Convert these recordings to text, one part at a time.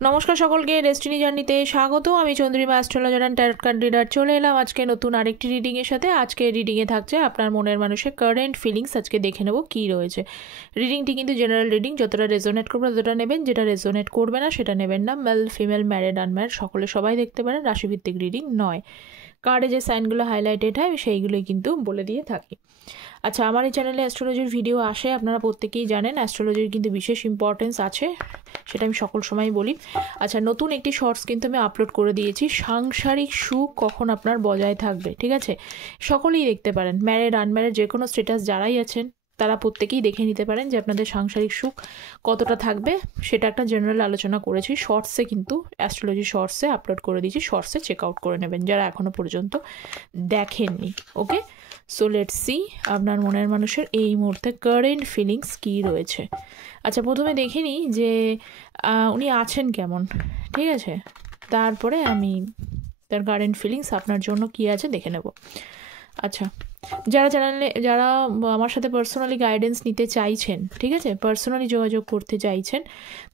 নমস্কার সকলকে ডেস্টিনি জার্নিতে স্বাগত। আমি Chandrima astrologer and tarot card reader চলে এলাম আজকে নতুন আরেকটি রিডিংয়ের সাথে। আজকে রিডিংয়ে থাকছে আপনার মনের মানুষের কারেন্ট ফিলিংস। আজকে দেখে নেব কী রয়েছে। রিডিংটি কিন্তু জেনারেল রিডিং, যতটা রেজোনেট করবে ততটা নেবেন, যেটা রেজোনেট করবে না সেটা নেবেন না। মেল ফিমেল ম্যারিড আনম্যারিড সকলে সবাই দেখতে পারেন, রাশিভিত্তিক রিডিং নয়। কার্ডে যে সাইনগুলো হাইলাইটেড হয় সেইগুলোই কিন্তু বলে দিয়ে থাকি। আচ্ছা, আমার এই চ্যানেলে অ্যাস্ট্রোলজির ভিডিও আসে, আপনারা প্রত্যেকেই জানেন। অ্যাস্ট্রোলজির কিন্তু বিশেষ ইম্পর্টেন্স আছে, সেটা আমি সকল সময় বলি। আচ্ছা, নতুন একটি শর্টস কিন্তু আমি আপলোড করে দিয়েছি, সাংসারিক সুখ কখন আপনার বজায় থাকবে। ঠিক আছে, সকলেই দেখতে পারেন, ম্যারিড আনম্যারিড যে কোনো স্ট্যাটাস যারাই আছেন তারা প্রত্যেকেই দেখে নিতে পারেন যে আপনাদের সাংসারিক সুখ কতটা থাকবে। সেটা একটা জেনারেল আলোচনা করেছি শর্টসে, কিন্তু অ্যাস্ট্রোলজি শর্টসে আপলোড করে দিয়েছি। শর্টসে চেক আউট করে নেবেন যারা এখনও পর্যন্ত দেখেননি। ওকে, সো লেটস সি আপনার মনের মানুষের এই মুহূর্তে কারেন্ট ফিলিংস কী রয়েছে। আচ্ছা, প্রথমে দেখে নিই যে উনি আছেন কেমন। ঠিক আছে, তারপরে আমি তার কারেন্ট ফিলিংস আপনার জন্য কী আছে দেখে নেব। আচ্ছা, যারা আমার সাথে পার্সোনালি গাইডেন্স নিতে চাইছেন, ঠিক আছে, পার্সোনালি যোগাযোগ করতে চাইছেন,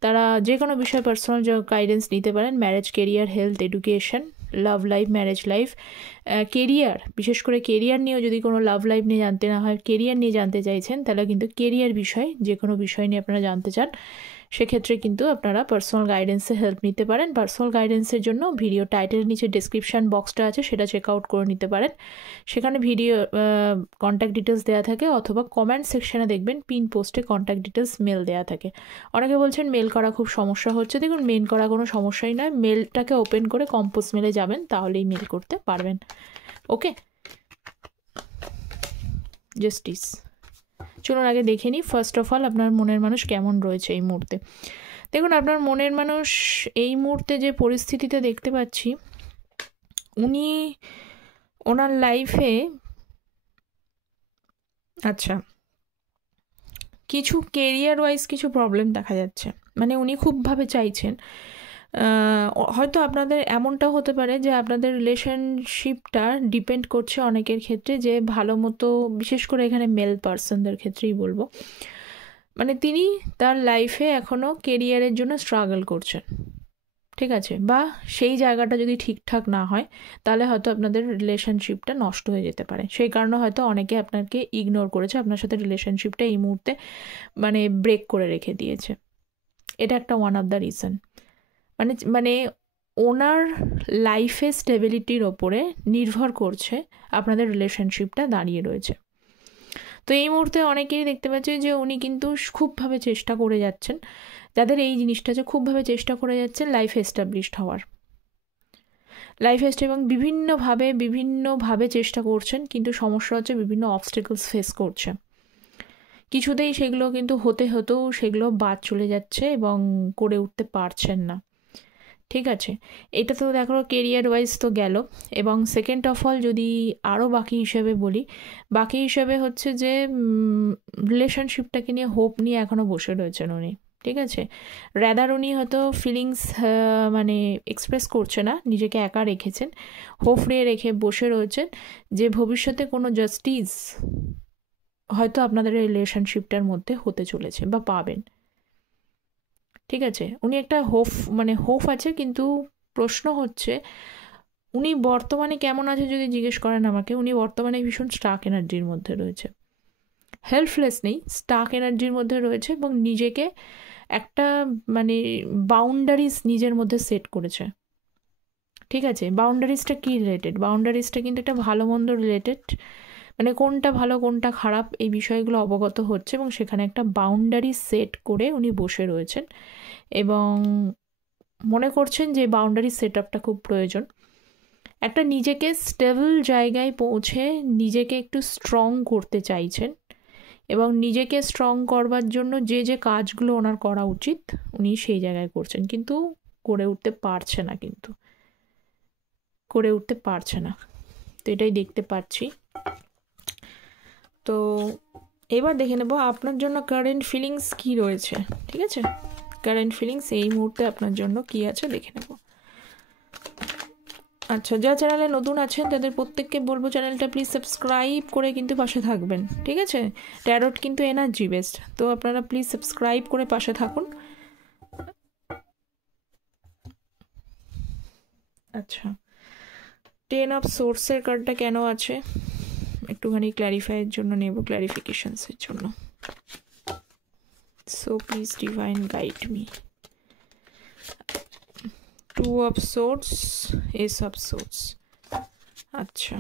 তারা যে কোনো বিষয়ে পার্সোনাল গাইডেন্স নিতে পারেন। Marriage, career, health, education, love life, marriage life, career, বিশেষ করে কেরিয়ার নিয়েও যদি কোনো লাভ লাইফ নিয়ে জানতে না হয়, কেরিয়ার নিয়ে জানতে চাইছেন, তাহলে কিন্তু কেরিয়ার বিষয় যে কোনো বিষয় নিয়ে আপনারা জানতে চান, সেক্ষেত্রে কিন্তু আপনারা পার্সোনাল গাইডেন্সের হেল্প নিতে পারেন। পার্সোনাল গাইডেন্সের জন্য ভিডিও টাইটেলের নিচে ডেসক্রিপশান বক্সটা আছে, সেটা চেক আউট করে নিতে পারেন। সেখানে ভিডিও কন্ট্যাক্ট ডিটেলস দেওয়া থাকে, অথবা কমেন্ট সেকশানে দেখবেন পিন পোস্টে কন্ট্যাক্ট ডিটেলস মেল দেওয়া থাকে। অনেকে বলছেন মেল করা খুব সমস্যা হচ্ছে। দেখুন, মেল করা কোনো সমস্যাই নয়, মেলটাকে ওপেন করে কম্পোজ মেলে যাবেন, তাহলেই মেল করতে পারবেন। ওকে, জাস্টিস। চলুন আগে দেখে নিই ফার্স্ট অফ অল আপনার মনের মানুষ কেমন রয়েছে এই মুহূর্তে। দেখুন, আপনার মনের মানুষ এই মুহূর্তে যে পরিস্থিতিতে দেখতে পাচ্ছি, উনি ওনার লাইফে আচ্ছা কিছু কেরিয়ার ওয়াইজ কিছু প্রবলেম দেখা যাচ্ছে। মানে উনি খুবভাবে চাইছেন, হয়তো আপনাদের এমনটা হতে পারে যে আপনাদের রিলেশনশিপটা ডিপেন্ড করছে অনেকের ক্ষেত্রে যে ভালো মতো, বিশেষ করে এখানে মেল পার্সনদের ক্ষেত্রেই বলবো, মানে তিনি তার লাইফে এখনও কেরিয়ারের জন্য স্ট্রাগল করছেন। ঠিক আছে, বা সেই জায়গাটা যদি ঠিকঠাক না হয় তাহলে হয়তো আপনাদের রিলেশনশিপটা নষ্ট হয়ে যেতে পারে। সেই কারণে হয়তো অনেকে আপনাকে ইগনোর করেছে, আপনার সাথে রিলেশনশিপটা এই মুহূর্তে মানে ব্রেক করে রেখে দিয়েছে। এটা একটা ওয়ান অফ দ্য রিজন। মানে ওনার লাইফে স্টেবিলিটির ওপরে নির্ভর করছে আপনাদের রিলেশনশিপটা দাঁড়িয়ে রয়েছে। তো এই মুহূর্তে অনেকেই দেখতে পাচ্ছে যে উনি কিন্তু খুবভাবে চেষ্টা করে যাচ্ছেন, যাদের এই জিনিসটা যে খুবভাবে চেষ্টা করে যাচ্ছেন লাইফ এস্টাবলিশড হওয়ার, এবং বিভিন্নভাবে চেষ্টা করছেন, কিন্তু সমস্যা হচ্ছে বিভিন্ন অবস্টেকলস ফেস করছে। কিছুতেই সেগুলো কিন্তু হতেও সেগুলো বাদ চলে যাচ্ছে এবং করে উঠতে পারছেন না। ঠিক আছে, এটা তো দেখো কেরিয়ার ওয়াইজ তো গেল। এবং সেকেন্ড অফ অল যদি আরও বাকি হিসেবে হচ্ছে যে রিলেশনশিপটাকে নিয়ে হোপ নিয়ে এখনও বসে রয়েছেন উনি। ঠিক আছে, র্যাদার উনি হয়তো ফিলিংস মানে এক্সপ্রেস করছে না, নিজেকে একা রেখেছেন, হোপ নিয়ে রেখে বসে রয়েছেন যে ভবিষ্যতে কোনো জাস্টিস হয়তো আপনাদের রিলেশনশিপটার মধ্যে হতে চলেছে বা পাবেন। ঠিক আছে, উনি একটা হোপ আছে, কিন্তু প্রশ্ন হচ্ছে উনি বর্তমানে কেমন আছে যদি জিজ্ঞেস করেন আমাকে, উনি বর্তমানে ভীষণ স্টাক এনার্জির মধ্যে রয়েছে। হেল্পলেস নেই, স্টাক এনার্জির মধ্যে রয়েছে এবং নিজেকে একটা বাউন্ডারিজ নিজের মধ্যে সেট করেছে। ঠিক আছে, বাউন্ডারিজটা কি রিলেটেড? বাউন্ডারিজটা কিন্তু একটা ভালো মন্দ রিলেটেড, মানে কোনটা ভালো কোনটা খারাপ এই বিষয়গুলো অবগত হচ্ছে, এবং সেখানে একটা বাউন্ডারি সেট করে উনি বসে রয়েছেন এবং মনে করছেন যে বাউন্ডারি সেট আপটা খুব প্রয়োজন। একটা নিজেকে স্টেবল জায়গায় পৌঁছে নিজেকে একটু স্ট্রং করতে চাইছেন, এবং নিজেকে স্ট্রং করবার জন্য যে কাজগুলো ওনার করা উচিত উনি সেই জায়গায় করছেন, কিন্তু করে উঠতে পারছে না। তো এটাই দেখতে পাচ্ছি। তো এবার দেখে নেব আপনার জন্য কারেন্ট ফিলিংস কী রয়েছে। ঠিক আছে, কারেন্ট ফিলিংস এই মুহূর্তে আপনার জন্য কী আছে দেখে নেব। আচ্ছা, যা চ্যানেলে নতুন আছেন তাদের প্রত্যেককে বলবো চ্যানেলটা প্লিজ সাবস্ক্রাইব করে কিন্তু পাশে থাকবেন। ঠিক আছে, ট্যারট কিন্তু এনার্জি বেসড, তো আপনারা প্লিজ সাবস্ক্রাইব করে পাশে থাকুন। আচ্ছা, 10 অফ সোর্সের কার্ডটা কেন আছে একটুখানি ক্ল্যারিফাইয়ের জন্য নেব, ক্ল্যারিফিকেশনসের জন্য। So please divine guide me. 2 of swords, S of swords. আচ্ছা,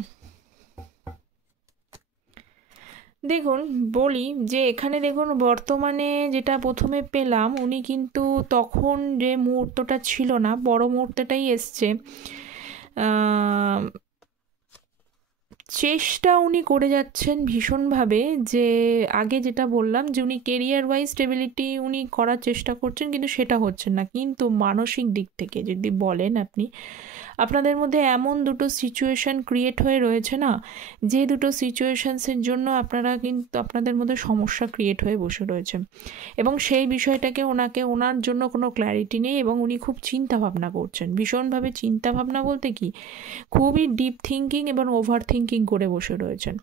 দেখুন বলি যে এখানে দেখুন বর্তমানে যেটা প্রথমে পেলাম, উনি কিন্তু তখন যে মুহূর্তটা ছিল না, বড় মুহূর্তটাই এসছে। চেষ্টা উনি করে যাচ্ছেন ভীষণভাবে, যে আগে যেটা বললাম যে উনি কেরিয়ার ওয়াইজ স্টেবিলিটি উনি করার চেষ্টা করছেন, কিন্তু সেটা হচ্ছে না। কিন্তু মানসিক দিক থেকে যদি বলেন আপনি, আপনাদের মধ্যে এমন দুটো সিচুয়েশান ক্রিয়েট হয়ে রয়েছে না, যে দুটো সিচুয়েশানসের জন্য আপনারা কিন্তু আপনাদের মধ্যে সমস্যা ক্রিয়েট হয়ে বসে রয়েছে, এবং সেই বিষয়টাকে ওনার জন্য কোনো ক্ল্যারিটি নেই, এবং উনি খুব চিন্তা ভাবনা করছেন ভীষণভাবে। চিন্তা ভাবনা বলতে কি, খুবই ডিপ থিঙ্কিং এবং ওভার থিঙ্কিং করে বসে রয়েছেন।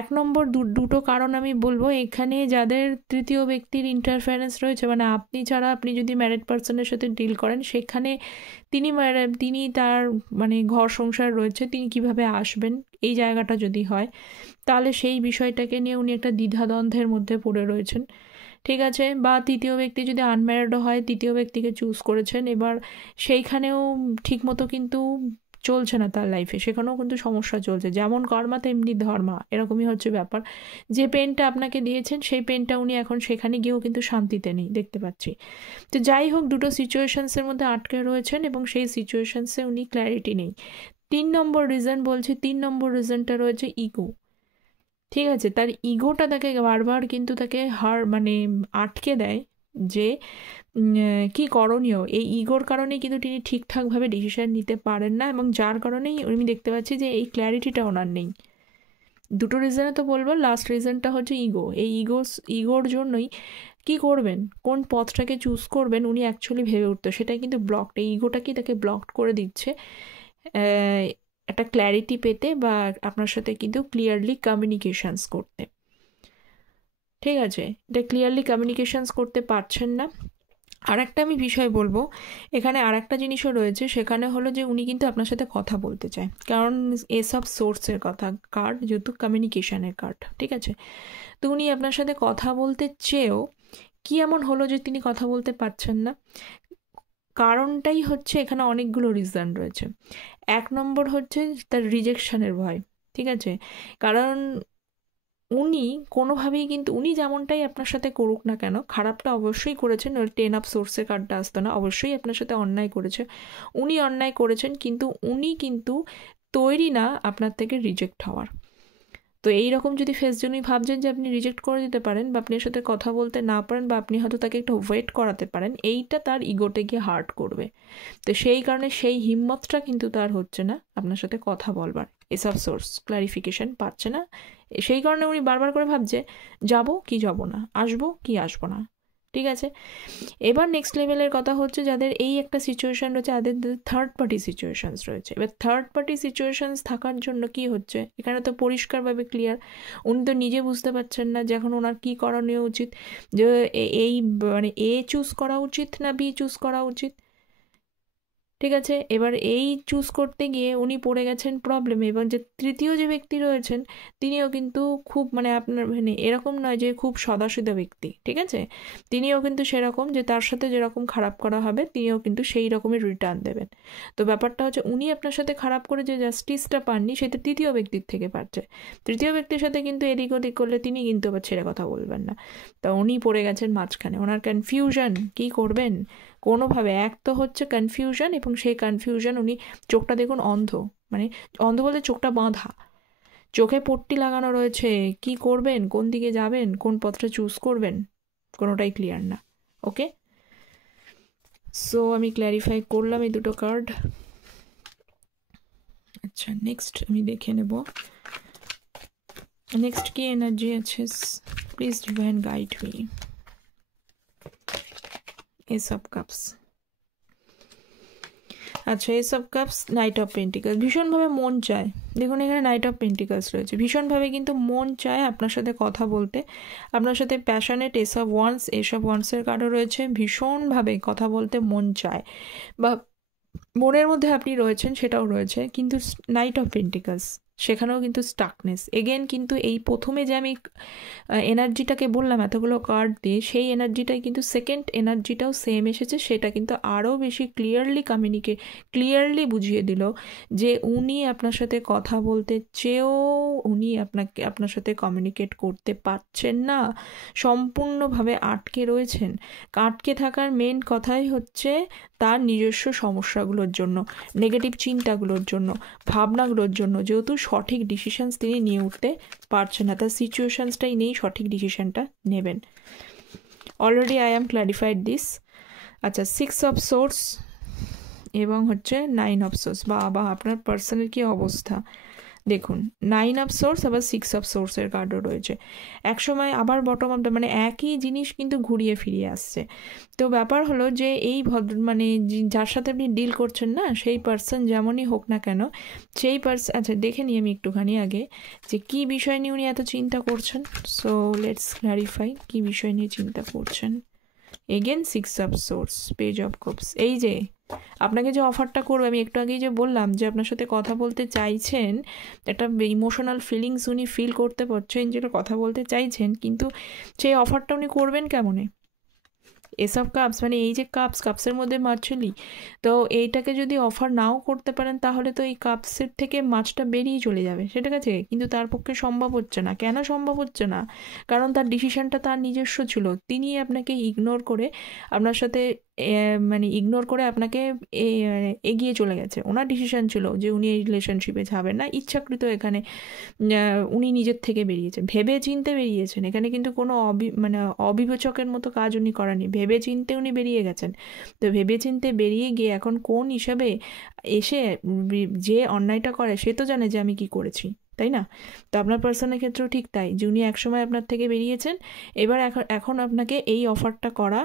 এক নম্বর দুটো কারণ আমি বলবো এখানে, যাদের তৃতীয় ব্যক্তির ইন্টারফারেন্স রয়েছে, মানে আপনি ছাড়া আপনি যদি ম্যারিড পার্সনের সাথে ডিল করেন, সেখানে তিনি তার মানে ঘর সংসার রয়েছে, তিনি কিভাবে আসবেন এই জায়গাটা যদি হয়, তাহলে সেই বিষয়টাকে নিয়ে উনি একটা দ্বিধাদ্বন্দ্বের মধ্যে পড়ে রয়েছেন। ঠিক আছে, বা তৃতীয় ব্যক্তি যদি আনম্যারিডও হয়, তৃতীয় ব্যক্তিকে চুজ করেছেন, এবার সেইখানেও ঠিকমতো কিন্তু চলছে না তার লাইফে, সেখানেও কিন্তু সমস্যা চলছে। যেমন কর্মা তেমনি ধর্মা, এরকমই হচ্ছে ব্যাপার। যে পেনটা আপনাকে দিয়েছেন সেই পেনটা উনি এখন সেখানে গিয়েও কিন্তু শান্তিতে নেই, দেখতে পাচ্ছি। তো যাই হোক, দুটো সিচুয়েশনসের মধ্যে আটকে রয়েছেন, এবং সেই সিচুয়েশনসে উনি ক্ল্যারিটি নেই। 3 নম্বর রিজন বলছি, 3 নম্বর রিজনটা রয়েছে ইগো। ঠিক আছে, তার ইগোটা তাকে বারবার কিন্তু তাকে মানে আটকে দেয় যে কি করণীয়। এই ইগোর কারণেই কিন্তু তিনি ঠিকঠাকভাবে ডিসিশন নিতে পারেন না, এবং যার কারণেই আমি দেখতে পাচ্ছি যে এই ক্ল্যারিটিটা ওনার নেই। দুটো রিজনে তো বলবো, লাস্ট রিজনটা হচ্ছে ইগো। এই ইগোর জন্যই কি করবেন, কোন পথটাকে চুজ করবেন উনি অ্যাকচুয়ালি ভেবে উঠতো, সেটাই কিন্তু ব্লকড। এই ইগোটাকেই তাকে ব্লকড করে দিচ্ছে একটা ক্ল্যারিটি পেতে, বা আপনার সাথে কিন্তু ক্লিয়ারলি কমিউনিকেশনস করতে। ঠিক আছে, এটা ক্লিয়ারলি কমিউনিকেশনস করতে পারছেন না। আর একটা আমি বিষয় বলবো, এখানে আর একটা জিনিসও রয়েছে, সেখানে হলো যে উনি কিন্তু আপনার সাথে কথা বলতে চায়, কারণ এসব সোর্সের কথা কার্ড যেহেতু কমিউনিকেশনের কার্ড। ঠিক আছে, তো উনি আপনার সাথে কথা বলতে চেয়েও কি এমন হলো যে তিনি কথা বলতে পারছেন না? কারণটাই হচ্ছে এখানে অনেকগুলো রিজন রয়েছে। 1 নম্বর হচ্ছে তার রিজেকশনের ভয়। ঠিক আছে, কারণ উনি কোনোভাবেই কিন্তু উনি যেমনটাই আপনার সাথে করুক না কেন, খারাপটা অবশ্যই করেছেন। ওই 10 অফ সোর্সের কার্ডটা আসতো না, অবশ্যই আপনার সাথে অন্যায় করেছে, উনি অন্যায় করেছেন, কিন্তু উনি কিন্তু তৈরি না আপনার থেকে রিজেক্ট হওয়ার। তো এইরকম যদি ফেস জন্যই ভাবছেন যে আপনি রিজেক্ট করে দিতে পারেন, বা আপনি এর সাথে কথা বলতে না পারেন, বা আপনি হয়তো তাকে একটু ওয়েট করাতে পারেন, এইটা তার ইগোতে গিয়ে হার্ট করবে। তো সেই কারণে সেই হিম্মতটা কিন্তু তার হচ্ছে না আপনার সাথে কথা বলবার। এসব সোর্স ক্লারিফিকেশন পাচ্ছে না, সেই কারণে উনি বারবার করে ভাবছে যাব কি যাব না, আসবো কি আসবো না। ঠিক আছে, এবার নেক্সট লেভেলের কথা হচ্ছে যাদের এই একটা সিচুয়েশান রয়েছে, যাদের থার্ড পার্টি সিচুয়েশানস রয়েছে। এবার থার্ড পার্টি সিচুয়েশানস থাকার জন্য কি হচ্ছে, এখানে তো পরিষ্কারভাবে ক্লিয়ার, উনি তো নিজে বুঝতে পারছেন না যে এখন ওনার কী করণীয় উচিত, যে এই মানে এ চুজ করা উচিত না বি চুজ করা উচিত। ঠিক আছে, এবার এই চুজ করতে গিয়ে উনি পড়ে গেছেন প্রবলেমে, এবং যে তৃতীয় যে ব্যক্তি রয়েছেন তিনিও কিন্তু খুব মানে আপনার মানে এরকম নয় যে খুব সদাসিধা ব্যক্তি। ঠিক আছে, তিনিও কিন্তু সেরকম যে তার সাথে যেরকম খারাপ করা হবে তিনিও কিন্তু সেই রকমের রিটার্ন দেবেন। তো ব্যাপারটা হচ্ছে উনি আপনার সাথে খারাপ করে যে জাস্টিসটা পাননি, সেটা তৃতীয় ব্যক্তির থেকে পাচ্ছে। তৃতীয় ব্যক্তির সাথে কিন্তু এদিক ওদিক করলে তিনি কিন্তু আবার ছেড়ে কথা বলবেন না। তা উনি পড়ে গেছেন মাঝখানে, ওনার কনফিউশন, কী করবেন কোনোভাবে। এক তো হচ্ছে কনফিউশন, এবং সেই কনফিউশন উনি চোখটা দেখুন অন্ধ, মানে অন্ধ বলতে চোখটা বাঁধা, চোখে পট্টি লাগানো রয়েছে। কি করবেন, কোন দিকে যাবেন, কোন পথটা চুজ করবেন, কোনোটাই ক্লিয়ার না। ওকে, সো আমি ক্ল্যারিফাই করলাম এই দুটো কার্ড। আচ্ছা, নেক্সট আমি দেখে নেব নেক্সট কি এনার্জি আছে। Please divine guide me. Ace of cups. আচ্ছা, ace of cups, knight of pentacles. ভীষণভাবে মন চায়, দেখুন এখানে নাইট অফ পেন্টিকলস রয়েছে, ভীষণভাবে কিন্তু মন চায় আপনার সাথে কথা বলতে, আপনার সাথে প্যাশনেট। এস অফ ওয়ান্সের কার্ডও রয়েছে, ভীষণভাবে কথা বলতে মন চায়, বা মনের মধ্যে আপনি রয়েছেন সেটাও রয়েছে, কিন্তু নাইট অফ পেন্টিকলস সেখানেও কিন্তু স্টাকনেস এগেন। কিন্তু এই প্রথমে যে আমি এনার্জিটাকে বললাম এতগুলো কার্ড দিয়ে, সেই এনার্জিটাই কিন্তু সেকেন্ড এনার্জিটাও সেম এসেছে, সেটা কিন্তু আরও বেশি ক্লিয়ারলি বুঝিয়ে দিল যে উনি আপনার সাথে কথা বলতে চেয়েও উনি আপনার সাথে কমিউনিকেট করতে পারছেন না, সম্পূর্ণভাবে আটকে রয়েছেন। আটকে থাকার মেন কথাই হচ্ছে তার নিজস্ব সমস্যাগুলোর জন্য, নেগেটিভ চিন্তাগুলোর জন্য, ভাবনাগুলোর জন্য, যেহেতু সঠিক ডিসিশনস তিনি নিয়ে উঠতে পারছেন না, তার সিচুয়েশনসটাই নেই সঠিক ডিসিশনটা নেবেন। Already I am clarified this. আচ্ছা, 6 অফ সোর্স এবং হচ্ছে 9 অফ সোর্স। বা আপনার পার্সনের কি অবস্থা দেখুন, 9 অফ সোর্স আবার 6 অফ সোর্সের কার্ডও রয়েছে। একসময় আবার বটম অফ দ্য, মানে একই জিনিস কিন্তু ঘুরিয়ে ফিরিয়ে আসছে। তো ব্যাপার হলো যে এই যার সাথে আপনি ডিল করছেন না, সেই পার্সন যেমনই হোক না কেন, সেই পার্সন, আচ্ছা দেখে নিই আমি একটুখানি আগে যে কী বিষয় নিয়ে উনি এত চিন্তা করছেন। সো লেটস ক্ল্যারিফাই কী বিষয় নিয়ে চিন্তা করছেন। Again 6 of swords, page of cups. এই যে আপনাকে যে অফারটা করবো, আমি একটু আগেই যে বললাম যে আপনার সাথে কথা বলতে চাইছেন, একটা ইমোশনাল ফিলিংস উনি ফিল করতে পারছেন, যেটা কথা বলতে চাইছেন, কিন্তু সেই অফারটা উনি করবেন কেমনে? এসব কাপস, মানে এই যে কাপসের মধ্যে মাছলি, তো এইটাকে যদি অফার নাও করতে পারেন তাহলে তো এই কাপসের থেকে মাছটা বেরিয়ে চলে যাবে, সেটা কাছে, কিন্তু তার পক্ষে সম্ভব হচ্ছে না। কেন সম্ভব হচ্ছে না? কারণ তার ডিসিশনটা তার নিজস্ব ছিল, তিনি আপনাকে ইগনোর করে আপনার সাথে ইগনোর করে আপনাকে এগিয়ে চলে গেছে। ওনার ডিসিশন ছিল যে উনি এই রিলেশনশিপে যাবেন না, ইচ্ছাকৃত এখানে উনি নিজের থেকে বেরিয়েছেন, ভেবে চিনতে বেরিয়েছেন। এখানে কিন্তু কোনো অবিবেচকের মতো কাজ উনি করেননি, ভেবে চিনতে উনি বেরিয়ে গেছেন। তো ভেবে চিনতে বেরিয়ে গিয়ে এখন কোন হিসাবে এসে যে অন্যায়টা করে সে তো জানে যে আমি কি করেছি, তাই না? তো আপনার পার্সনের ক্ষেত্রেও ঠিক তাই, যে উনি একসময় আপনার থেকে বেরিয়েছেন, এবার এখন আপনাকে এই অফারটা করা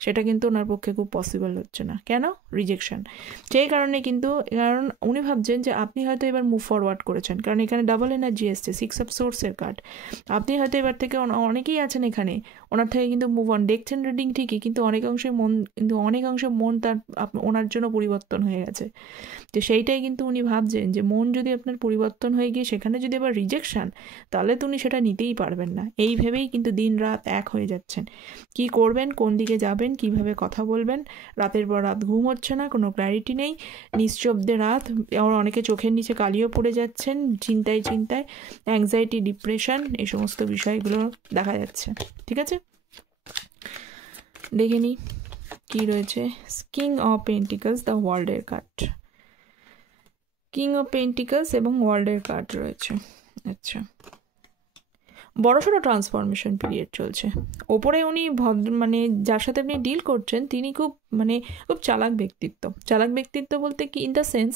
সেটা কিন্তু ওনার পক্ষে খুব পসিবল হচ্ছে না। কেন? রিজেকশন। সেই কারণে কিন্তু, কারণ উনি ভাবছেন যে আপনি হয়তো এবার মুভ ফরওয়ার্ড করেছেন, কারণ এখানে ডাবল এনার্জি এসছে, 6 অফ সোর্সের কার্ড। আপনি হয়তো এবার থেকে, অনেকেই আছেন এখানে, ওনার থেকে কিন্তু মুভ অন দেখছেন রিডিং ঠিকই, কিন্তু অনেকাংশে মন তার ওনার জন্য পরিবর্তন হয়ে গেছে। তো সেইটাই কিন্তু উনি ভাবছেন যে মন যদি আপনার পরিবর্তন হয়ে গিয়ে সেখানে যদি আবার রিজেকশান, তাহলে তো উনি সেটা নিতেই পারবেন না। এই ভেবেই কিন্তু দিন রাত এক হয়ে যাচ্ছেন, কি করবেন, কোন দিকে যাবেন, কিভাবে কথা বলবেন। রাতের পর রাত ঘুম হচ্ছে না, কোনো ক্ল্যারিটি নেই, নিঃশব্দে রাত, অনেকে চোখের নিচে কালিও পড়ে যাচ্ছেন চিন্তায়, অ্যাংজাইটি, ডিপ্রেশন, এই সমস্ত বিষয়গুলো দেখা যাচ্ছে। ঠিক আছে, দেখে নিই কী রয়েছে। কিং অফ পেন্টিকলস, দ্য ওয়ার্ল্ডের কার্ড, কিং অফ পেন্টিকলস এবং ওয়ার্ল্ডের কার্ড রয়েছে। আচ্ছা, বড়সড় ট্রান্সফরমেশন পিরিয়ড চলছে। ওপরে উনি যার সাথে আপনি ডিল করছেন তিনি খুব চালাক ব্যক্তিত্ব বলতে কি, ইন দ্য সেন্স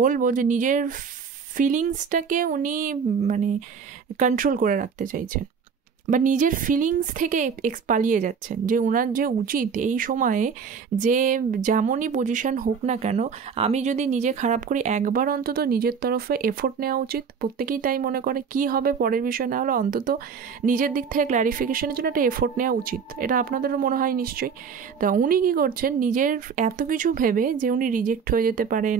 বলবো যে নিজের ফিলিংসটাকে উনি কন্ট্রোল করে রাখতে চাইছেন, বা নিজের ফিলিংস থেকে পালিয়ে যাচ্ছেন। যে ওনার যে উচিত এই সময়ে, যে যেমনই পজিশন হোক না কেন, আমি যদি নিজে খারাপ করি একবার অন্তত নিজের তরফে এফোর্ট নেওয়া উচিত। প্রত্যেকেই তাই মনে করে, কি হবে পরের বিষয় না হলে অন্তত নিজের দিক থেকে ক্ল্যারিফিকেশনের জন্য একটা এফোর্ট নেওয়া উচিত, এটা আপনাদেরও মনে হয় নিশ্চয়ই। তা উনি কী করছেন, নিজের এত কিছু ভেবে যে উনি রিজেক্ট হয়ে যেতে পারেন,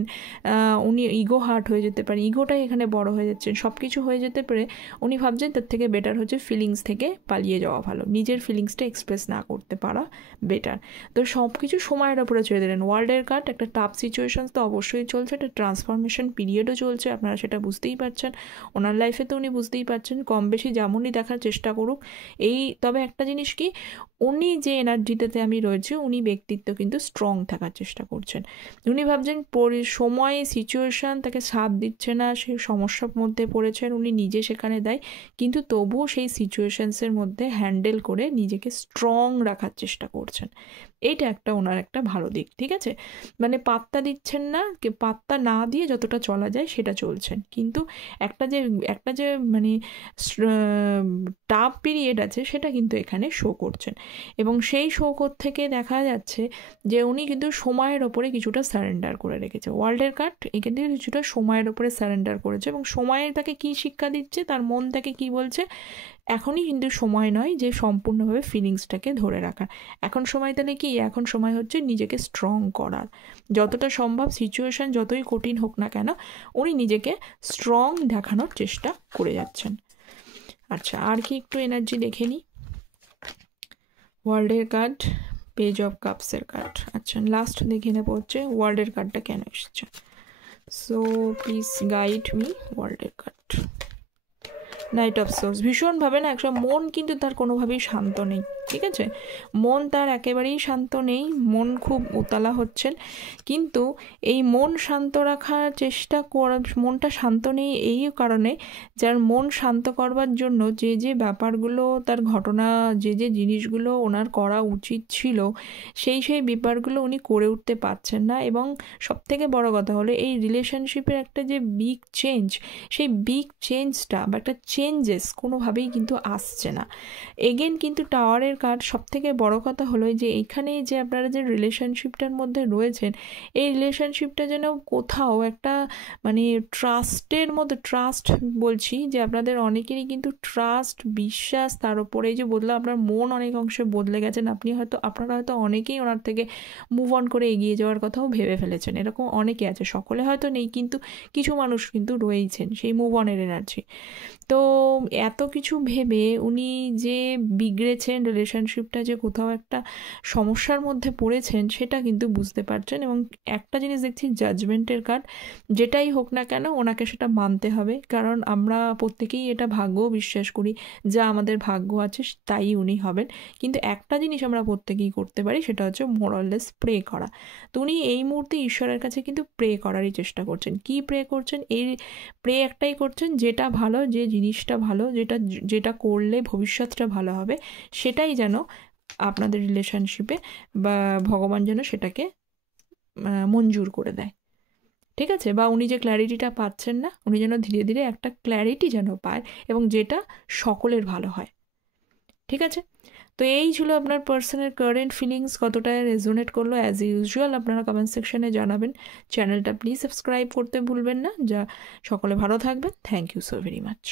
উনি ইগো হার্ট হয়ে যেতে পারেন, ইগোটাই এখানে বড় হয়ে যাচ্ছেন, সব কিছু হয়ে যেতে পারে। উনি ভাবছেন তার থেকে বেটার হচ্ছে ফিলিংস থেকে পালিয়ে যাওয়া ভালো, নিজের ফিলিংসটা এক্সপ্রেস না করতে পারা বেটার। তো সব কিছু সময়ের ওপরে ছেড়ে দিলেন। ওয়ার্ল্ডের কার্ড, একটা টাফ সিচুয়েশন তো অবশ্যই চলছে, একটা ট্রান্সফরমেশন পিরিয়ডও চলছে, আপনারা সেটা বুঝতেই পারছেন। ওনার লাইফে তো উনি বুঝতেই পারছেন, কম বেশি যেমনই দেখার চেষ্টা করুক। তবে একটা জিনিস কি, উনি যে এনার্জিটাতে আমি রয়েছি, উনি ব্যক্তিত্ব কিন্তু স্ট্রং থাকার চেষ্টা করছেন। উনি ভাবছেন সময়, সিচুয়েশান তাকে সাথ দিচ্ছে না, সে সমস্যার মধ্যে পড়েছেন, উনি নিজে সেখানে দেয়, কিন্তু তবুও সেই সিচুয়েশনসের মধ্যে হ্যান্ডেল করে নিজেকে স্ট্রং রাখার চেষ্টা করছেন। এইটা ওনার একটা ভালো দিক। ঠিক আছে, পাত্তা দিচ্ছেন না, পাত্তা না দিয়ে যতটা চলা যায় সেটা চলছেন, কিন্তু একটা যে টাফ পিরিয়ড আছে সেটা কিন্তু এখানে শো করছেন। এবং সেই শৌকত থেকে দেখা যাচ্ছে যে উনি কিন্তু সময়ের ওপরে কিছুটা সারেন্ডার করে রেখেছে। ওয়ার্ল্ডের কার্ড এখান থেকে কিছুটা সময়ের ওপরে সারেন্ডার করেছে এবং সময়ের তাকে কী শিক্ষা দিচ্ছে, তার মন তাকে কী বলছে, এখনই কিন্তু সময় নয় যে সম্পূর্ণভাবে ফিলিংসটাকে ধরে রাখার। এখন সময় তাহলে কি, এখন সময় হচ্ছে নিজেকে স্ট্রং করার। যতটা সম্ভব সিচুয়েশান যতই কঠিন হোক না কেন উনি নিজেকে স্ট্রং দেখানোর চেষ্টা করে যাচ্ছেন। আচ্ছা, আর কি একটু এনার্জি দেখে নিই। ওয়ার্ল্ডের কার্ড, পেজ অফ কাপসের কার্ড। আচ্ছা, লাস্ট দেখে নেবো হচ্ছে ওয়ার্ল্ডের কার্ডটা কেন এসেছে। সো প্লিজ গাইড মি ওয়ার্ল্ডের কার্ড। Night of swords. ভীষণভাবে না একটা মন কিন্তু তার কোনোভাবেই শান্ত নেই, ঠিক আছে, মন তার একেবারেই শান্ত নেই, মন খুব উতলা হচ্ছেন। কিন্তু এই মন শান্ত রাখার চেষ্টা করা, মনটা শান্ত নেই এই কারণে যার মন শান্ত করবার জন্য যে যে ব্যাপারগুলো, তার ঘটনা, যে যে জিনিসগুলো ওনার করা উচিত ছিল সেই সেই ব্যাপারগুলো উনি করে উঠতে পারছেন না। এবং সবথেকে বড় কথা হলো এই রিলেশনশিপের একটা যে বিগ চেঞ্জ, সেই বিগ চেঞ্জটা বা একটা চেঞ্জেস কোনোভাবেই কিন্তু আসছে না। এগেন কিন্তু টাওয়ারের কার্ড। সবথেকে বড় কথা হলো যে এখানে যে আপনারা যে রিলেশনশিপটার মধ্যে রয়েছেন এই রিলেশনশিপটা যেন কোথাও একটা মানে ট্রাস্টের মধ্যে, ট্রাস্ট বলছি যে আপনাদের অনেকেরই কিন্তু ট্রাস্ট, বিশ্বাস, তার উপরে যে বদলা আপনার মন অনেক অংশে বদলে গেছেন। আপনারা হয়তো অনেকেই ওনার থেকে মুভ অন করে এগিয়ে যাওয়ার কথাও ভেবে ফেলেছেন, এরকম অনেকে আছে, সকলে হয়তো নেই কিন্তু কিছু মানুষ কিন্তু রয়েইছেন সেই মুভ অনের এনার্জি। তো এত কিছু ভেবে উনি যে বিগড়েছেন, রিলেশনশিপটা যে কোথাও একটা সমস্যার মধ্যে পড়েছেন সেটা কিন্তু বুঝতে পারছেন। এবং একটা জিনিস দেখছি জাজমেন্টের কার্ড, যেটাই হোক না কেন ওনাকে সেটা মানতে হবে, কারণ আমরা প্রত্যেকেই এটা ভাগ্য বিশ্বাস করি, যা আমাদের ভাগ্য আছে তাই উনি হবেন। কিন্তু একটা জিনিস আমরা প্রত্যেকেই করতে পারি, সেটা হচ্ছে মোরাললেস প্রে করা। তো উনি এই মুহূর্তে ঈশ্বরের কাছে কিন্তু প্রে করারই চেষ্টা করছেন। কি প্রে করছেন? এই প্রে একটাই করছেন, যেটা ভালো, যে জিনিসটা ভালো, যেটা করলে ভবিষ্যৎটা ভালো হবে সেটাই যেন আপনাদের রিলেশনশিপে বা ভগবান যেন সেটাকে মঞ্জুর করে দেয়, ঠিক আছে। বা উনি যে ক্ল্যারিটিটা পাচ্ছেন না, উনি যেন ধীরে ধীরে একটা ক্ল্যারিটি যেন পায় এবং যেটা সকলের ভালো হয়, ঠিক আছে। তো এই ছিল আপনার পার্সনের কারেন্ট ফিলিংস, কতটা রেজোনেট করলো অ্যাজ ইউজুয়াল আপনারা কমেন্ট সেকশনে জানাবেন। চ্যানেলটা প্লিজ সাবস্ক্রাইব করতে ভুলবেন না। সকলে ভালো থাকবেন। Thank you so very much.